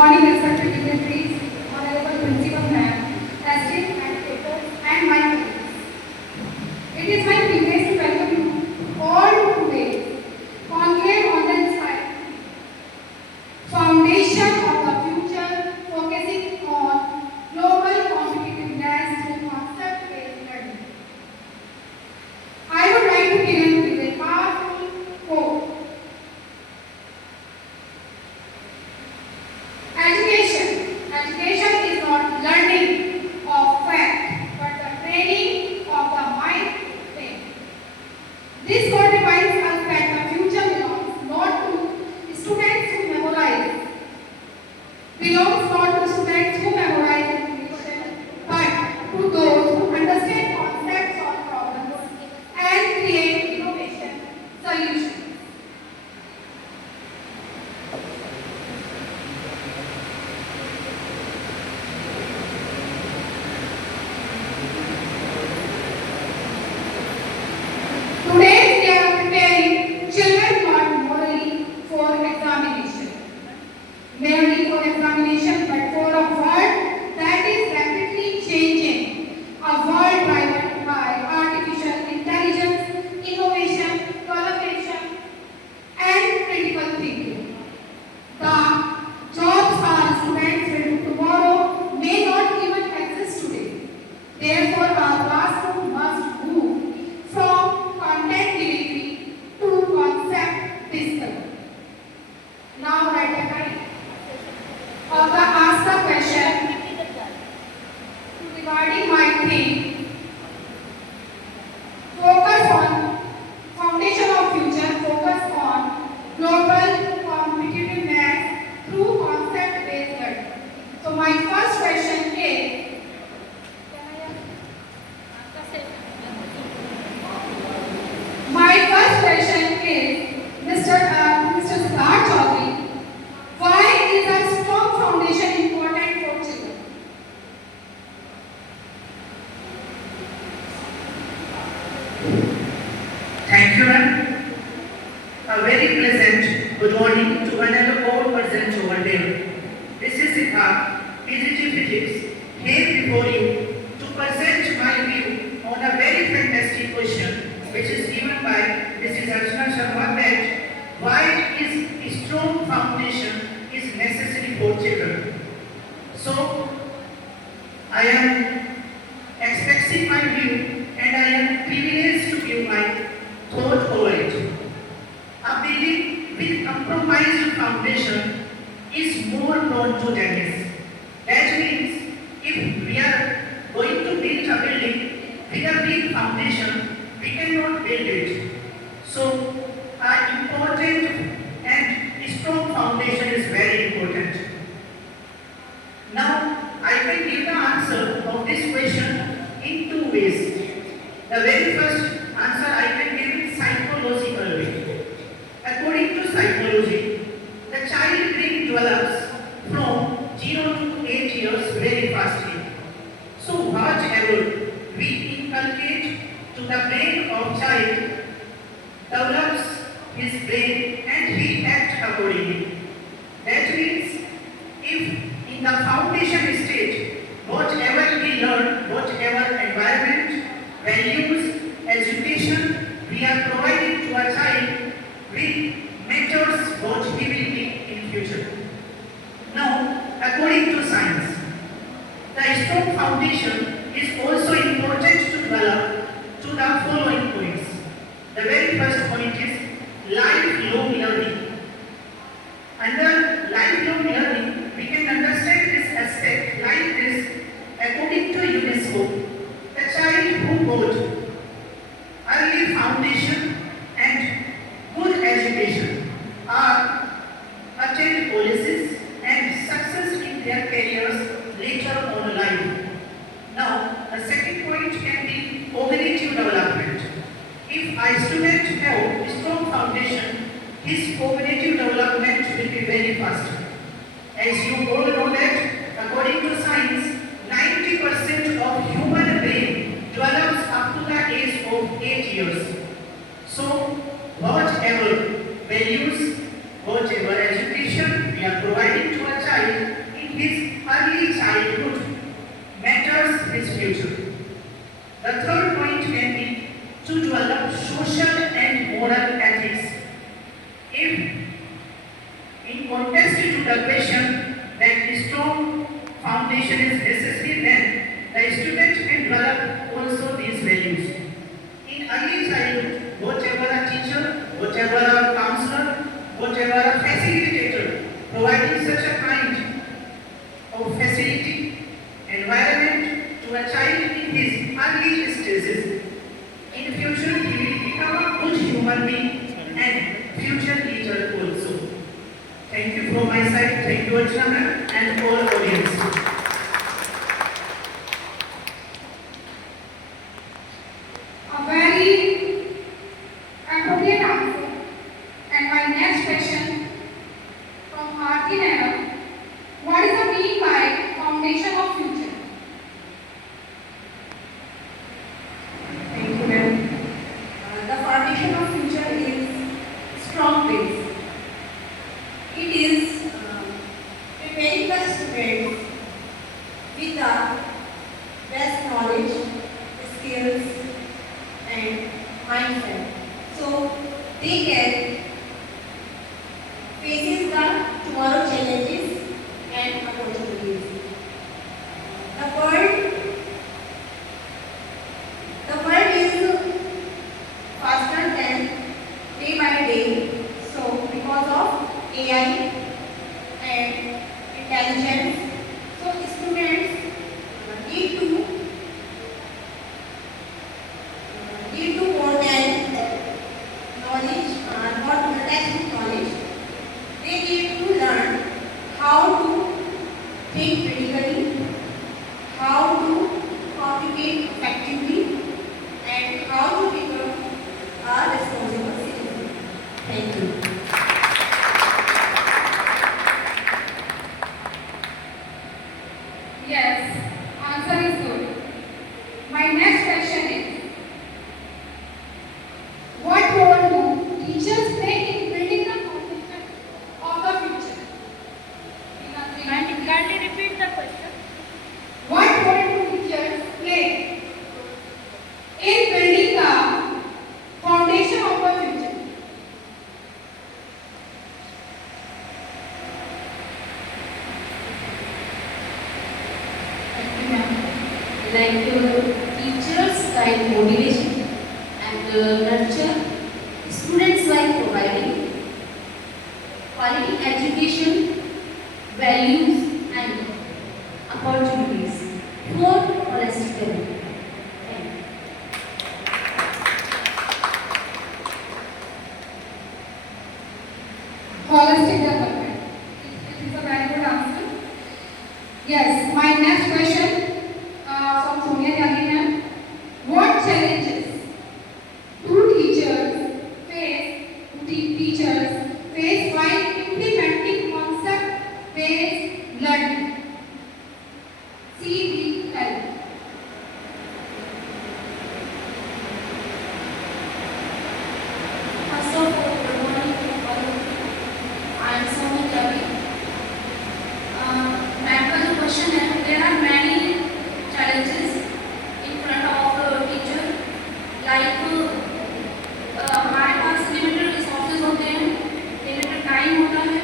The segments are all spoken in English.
morning, respected dignitaries, honorable principal ma'am, esteemed educators, and my colleagues. It is my privilege to welcome you all to today's Conclave on the Inspired Foundation of the Future, focusing on global competitiveness through concept-based learning. I would like to begin with a powerful quote. Education is not learning of fact, but the training of the mind to think. This quote reminds us that the future belongs not to students who memorize, information, but to those who understand concepts or problems and create innovation solutions. Today, we are preparing children not morally for examination, merely for examination, but for a world that is rapidly changing, a world driven by artificial intelligence, innovation, collaboration, and critical thinking. The jobs our students will do tomorrow may not even exist today. Therefore, our classroom must move from content delivery to concept discovery. Now, right at ask the question regarding my theme. Focus on foundation of future, focus on global competitiveness through concept-based learning. So my first question is, Mr. Siddharth Chaudhary, why is a strong foundation important for children? Thank you, ma'am. A very pleasant good morning to another all present over there. This is Siddharth, PGT Physics, here before you to present my view on a very fantastic question which is given by Mrs. Archana Sharma that why is a strong foundation is necessary for children. So, I am expressing my view and I am privileged to give my thought over it. A building with compromised foundation is more prone to damage. That means if we are going to build a building with a weak foundation, we cannot build it. So, an important and strong foundation is very important. Now, I can give the answer of this question in two ways. The very first answer I can give in psychological way. According to psychology, the child brain develops from 0 to 8 years very fastly. So whatever we inculcate to the brain of child develops his brain and he acts accordingly. That means if in the foundation stage, whatever we learn, whatever environment, values, education we are providing to a child will matters what he will be in future. Now, according to science, the strong foundation is also important to develop to the following points. The very first point is lifelong learning. Under lifelong learning, we can understand this aspect like this. According to UNESCO, the child who got early foundation and good education are attend colleges and success in their careers later on life. Now, the second point can be cognitive development. If a student have a strong foundation, his cognitive development will be very fast. As you all know that, according to science, 90% of human brain develops up to the age of 8 years. So, whatever values, whatever education we are providing to a child childhood matters his future. The third point can be to develop social and moral ethics. If in context to the question that a strong foundation is necessary, then the student can develop also these values. In early childhood, whatever a teacher, whatever a counselor, whatever a facilitator providing such a kind of facility, environment to a child in his early stages, in future he will become a good human being and future leader also. Thank you from my side. Thank you, Archana, and all audience. A very appropriate answer. And my next question from Arkinera. What is the meaning by foundation of future? Thank you, ma'am. The foundation of future is strong base. It is preparing the students with the best knowledge, skills, and mindset, so they can face the tomorrow challenges and opportunities. The world is faster than day by day. So because of AI and intelligence, so students need to more than knowledge, not the textbook knowledge. They need to learn how to think critically, how to communicate effectively, and how to become a responsible citizen. Thank you. Yes, answer is good. My next question is, what role do teachers play in building the foundation of the future? Kindly repeat the question. What role do teachers play in building the foundation of the future? Like teachers guide motivation and nurture students by providing quality education, values and opportunities for holistic development. Thank you. Holistic development. It is a very good answer. Yes, my next question from Sonia Tyagi ma'am. What challenges do teachers face while implementing concept-based learning? CBL. First of all, good morning to all of you. I am Sonia Tyagi. Ma'am का जो question है, there are many challenges in front of the teacher. Like हमारे पास limited resources होते हैं, limited time होता है,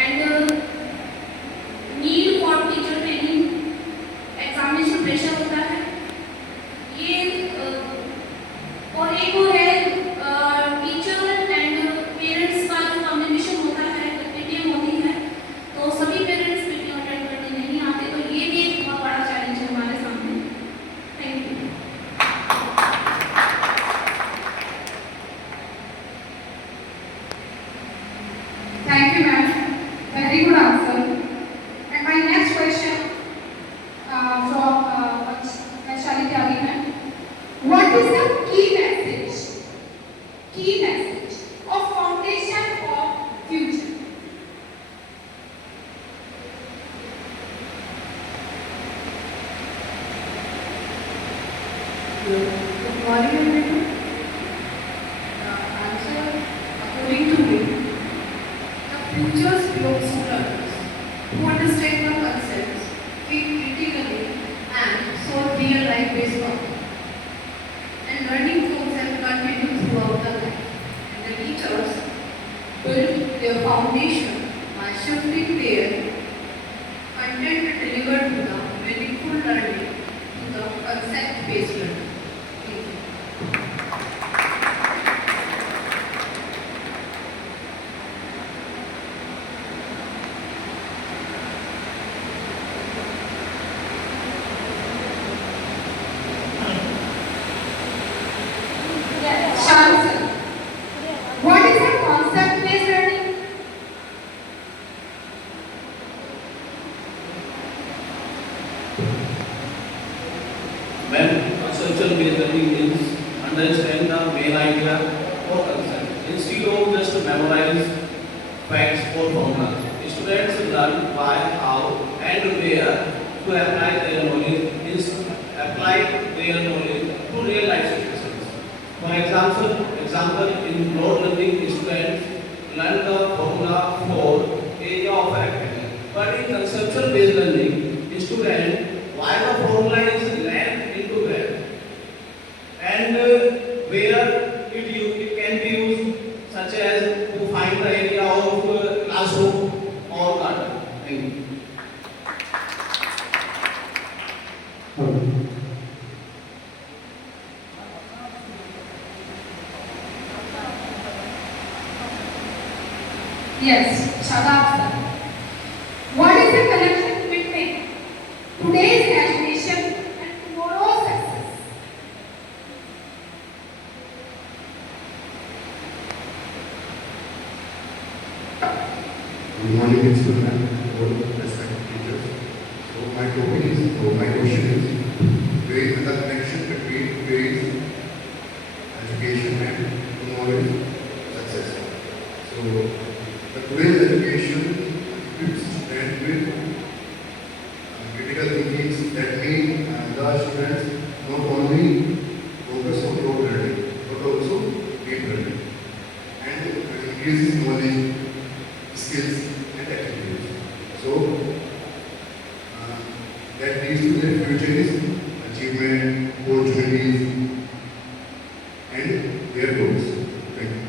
and need for teacher training, examination pressure होता है. ये और एक और है टीचर एंड पेरेंट्स का जो कम्युनिकेशन होता है, पीटीएम होती है, तो सभी पेरेंट्स पीटीएम अटेंड करने नहीं आते, तो ये भी एक बहुत बड़ा चैलेंज है हमारे सामने. Thank you. Thank you, ma'am. Very good answer. And my next question from Vaishali Tyagi ma'am. What is the key message of foundation of future? Good morning, everyone. Answer according to me. The future belongs to learners who understand the concepts think critically, and solve real-life based problems. And learning concepts continue throughout the life. And the teachers build their foundation by shifting their content delivered to the meaningful learning to the concept-based learning. Thank you. Shahrukh sir, what is a concept-based learning? When conceptual based learning means understand the main idea or concept instead of just memorize facts or formulas. Students learn why, how, and where to apply their knowledge to real life situations. For example, in rote learning, students learn the formula for area of a rectangle. But in conceptual based learning, students why the formula is length into breadth and where it can be used, such as to find the area of classroom or garden. Thank you. Yes, Shadab sir. What is the connection between today's education and tomorrow's success? Good morning, students, all respected teachers. So my topic is, or my question is, where is the connection between today's education and tomorrow's success? So the today's education equips students with critical thinking. That means the students not only focus on rote learning, but also deep learning, and increases knowledge, skills, and activities. So that leads to their future is achievement, opportunities, and their goals. Thank you.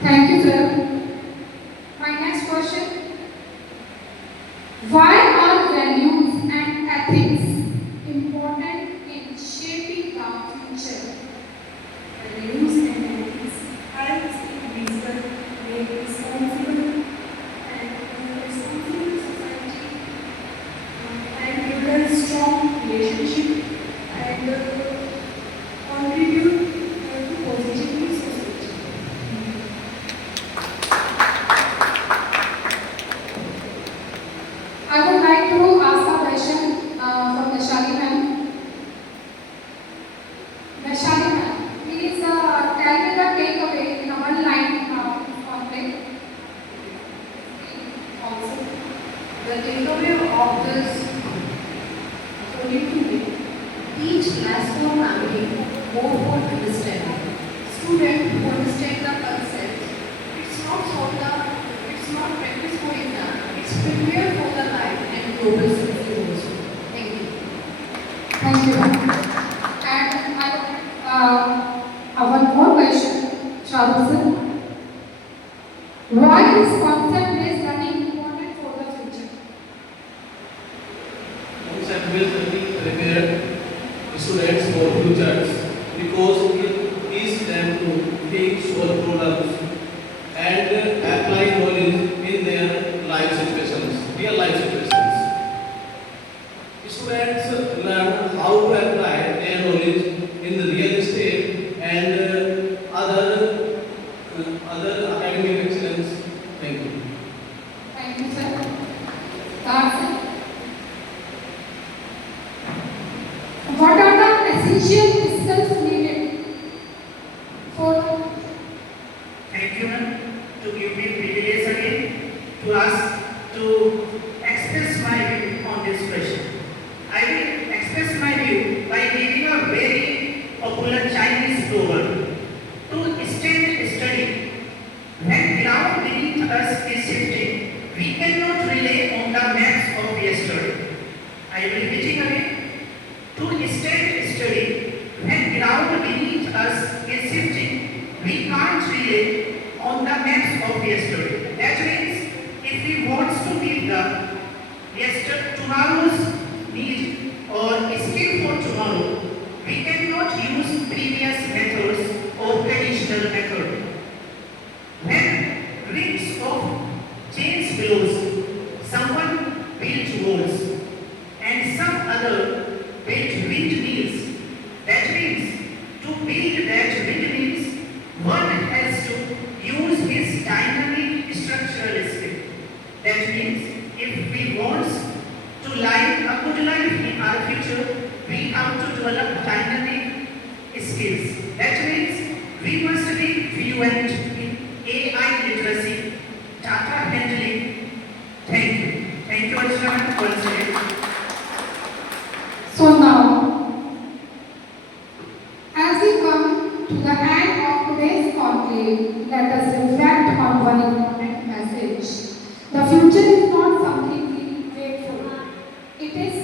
Thank you, sir. My next question. Why are values and ethics important in shaping the future? Values and ethics helps individuals make responsible and responsible society and build a strong relationship and contribute to positive society. I would like to ask a question from Vaishali ma'am. Vaishali ma'am, please tell me the takeaway in one line conflict. Also, The takeaway of this, according to me, teach less for memory, more for understanding. Students who understand the concept, it's not practice for exam, it's prepare for the life and global success also. Thank you. thank you ma'am. And one more question, Shahrukh sir. Why is concept-based learning important for the future? Concept based learning prepare students for futures because it teaches them to think, solve problems, and apply knowledge in their life situations, real life situations. Students learn how to apply their knowledge in the real estate and other academic excellence. Thank you. Thank you, sir. Sir, what are the essential skills needed for Thank you, ma'am, to give me privilege again to ask to express my view on this question. I will express my view by giving a very popular Chinese proverb. To stand steady when ground beneath us is shifting, we cannot rely on the maps of yesterday. I am repeating again. To stay steady when ground beneath us is shifting, we can't rely on the maps of yesterday. That means if we want to meet the tomorrow's need or skill for tomorrow, we cannot use previous methods or traditional method. When rings of chains blows, someone built walls and some other built windmills. That means to build that windmills, one has to use his dynamic structural skill. That means if we want to live a good life in our future, we have to develop dynamic skills. That means we must be fluent in AI literacy, data handling. Thank you. Thank you, Archana, once again. So now, as we come to the end of today's conclave, let us reflect on one important message. The future is not something we wait for. It is